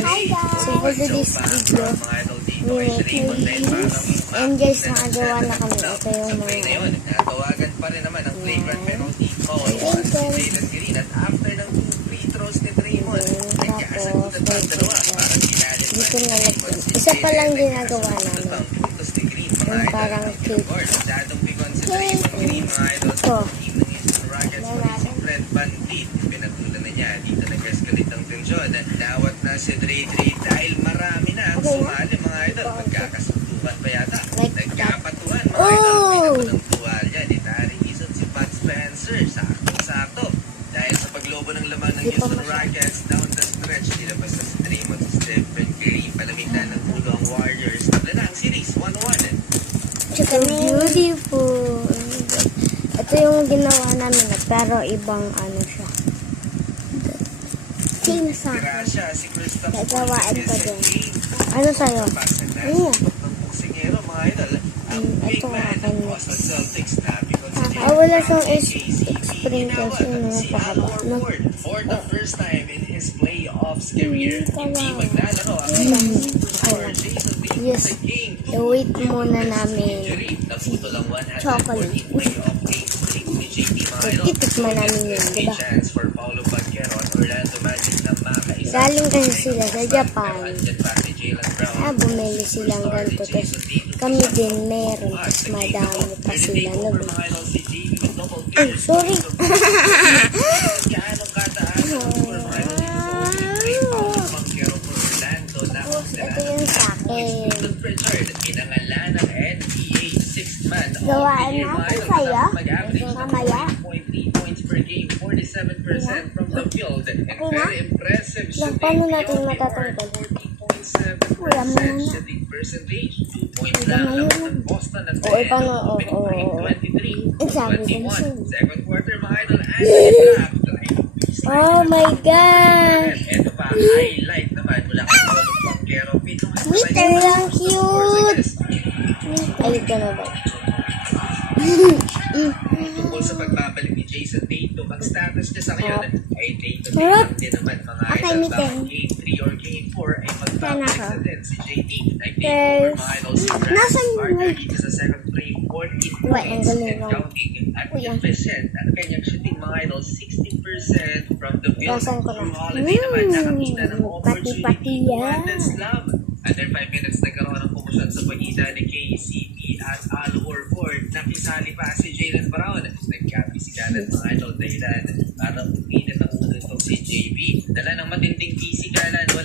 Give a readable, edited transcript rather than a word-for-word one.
guys. So for today's video, we and guys, nakagawa na kami. Ito yung mga Tawagan pa rin naman ang flagrant penalty call on si Jalen Green at after ng 2 free throws ni Draymond, nagkakasagutan pa ang dalawa para sinalit pa dito na natin. Isa pa lang ginagawa namin. Yung parang cake. Dadong bikon si Draymond Green, mga idol. Ito. Team ng Houston Rockets pati si Fred VanVleet. Pinatulan na niya. Dito nag-escalate ang tensyon. Nawat na si Dre dahil marami na ang sumali, mga idol. Magkakasundukan pa yata. Nagkapatuan, mga idol. Pinatulan ng tuwalya ni Tari Eason si Pat Spencer. Sakto. Dahil sa paglobo ng laman ng Houston Rockets down the stretch, nilabas na si Draymond si Stephen Curry. Palamitan ng ulo ang Warriors. Tabla na ang series, 1-1. So beautiful. Ito yung ginawa namin pero ibang ano siya. Same sa akin. Nagawaan ko din. Ano sa'yo? Ano? Ito nga akin next. Wala siyang sprinkles yun yung pahaba. No? For the first time in his playoffs career, hindi maglalaro ang Jason Tatum yes. sa game. I-wait muna namin chocolate. Titikman namin yun, diba? Galing kasi sila sa Japan. Bumili silang ganito. Tapos kami din meron. Tapos madami pa sila. Ay, sorry. Ito yung sa akin. Gawaan natin sa'yo. Mamaya. 47% from the field and very impressive shooting. Paano natin matatanggal? Wala mo na. Shooting percentage 2 points na lang ng Boston at Paano? 23, Sabi din 21. Second quarter, mga idol, and oh my God! Ito pa, highlight naman mula kay Paulo Banchero. Meter lang cute! Ay, gano'n ba? Tungkol sa pagbabalik ni Jason Tatum, ang status niya sa ngayon ay Tatum lang din naman, mga idol. Bakit game 3 or game 4 ay magpapakita din si JT. Nag-take over, mga idol, si Brandon Carter dito sa second play, 14 points and counting. At efficient ang kanyang shooting, mga idol, 60% from the field. Through Holiday naman, nakakita ng opportunity to land and slam. Under 5 minutes, nagkaroon ng komosyon sa pagitan ni KCP at Al Horford. Nakisali pa si Jaylen Brown. Nagkapisigalan, mga idol, dahilan para uminit ang ulo itong si JB. Dala ng matinding pisikalan